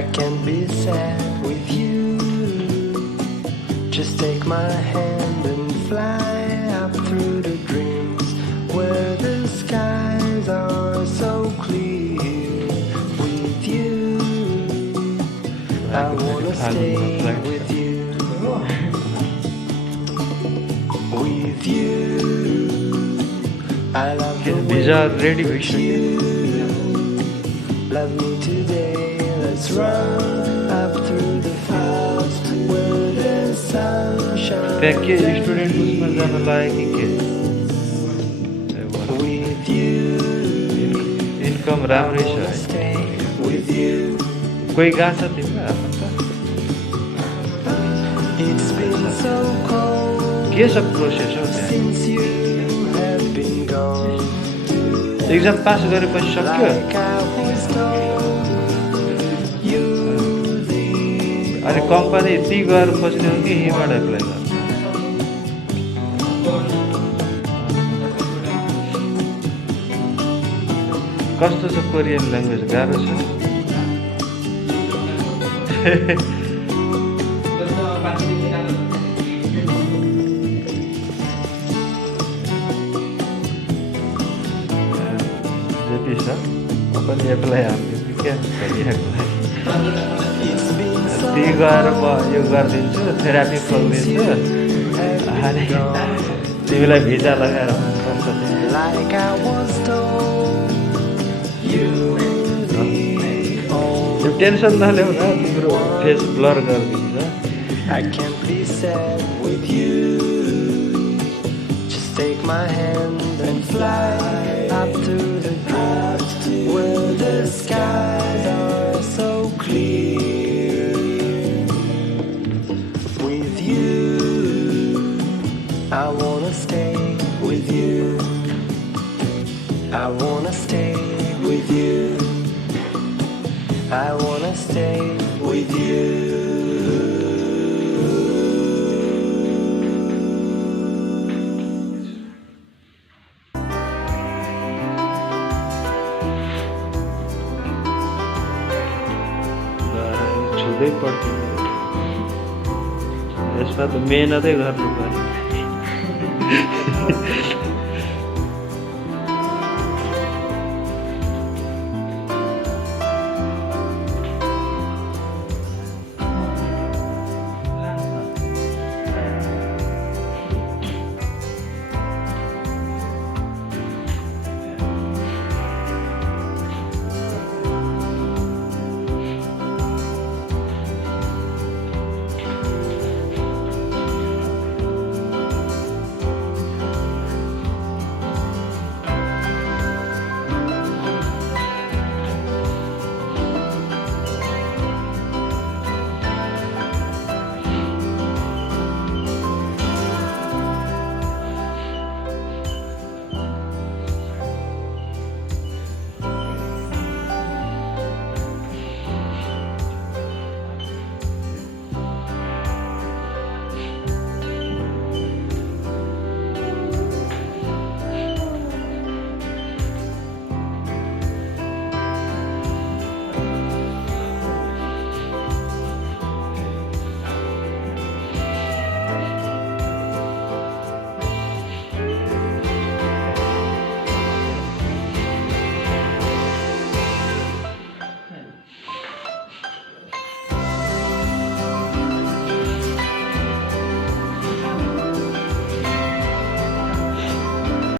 I can't be sad with you. Just take my hand and fly up through the dreams where the skies are so clear. With you, I wanna stay with you. With you, I love the way ready that you love me today. Let's run up through the fields where the sun shines. त्यहाँ के student बुसमा जान लाग्यो कि के With you, income राम्रै छ है stay with you. कोही गएको छ तिम्रो आफन्त It's been so cold के छ प्रोसेस हो त्यहाँ since you have been gone. Exam pass गरेपछि सक्यो Like I was told, you're the अनि कम्पनी ती गएर खोज्ने हो कि यहीँबाट एप्लाई गर्नु कस्तो छ कोरियन ल्याङ्ग्वेज गाह्रो छ जति छ पनि एप्लाई हालिदिन्छु क्या भइरहेको It's been so ती गएर म यो गरिदिन्छु थेरापी खोलिदिन्छु अनि तिमीलाई भिजा लगाएर पर्छ like I was told, you're the only. त्यो टेन्सन नल्याउ न तिम्रो फेस ब्लर गरिदिन्छ I can't be sad with you. Just take my hand and fly up to the clouds where the skies are so clear. With you, I wanna stay with you. I wanna stay with you. I wanna stay with you. छुँदै पर्थ्यो यसमा त मेहनतै गर्नु पर्यो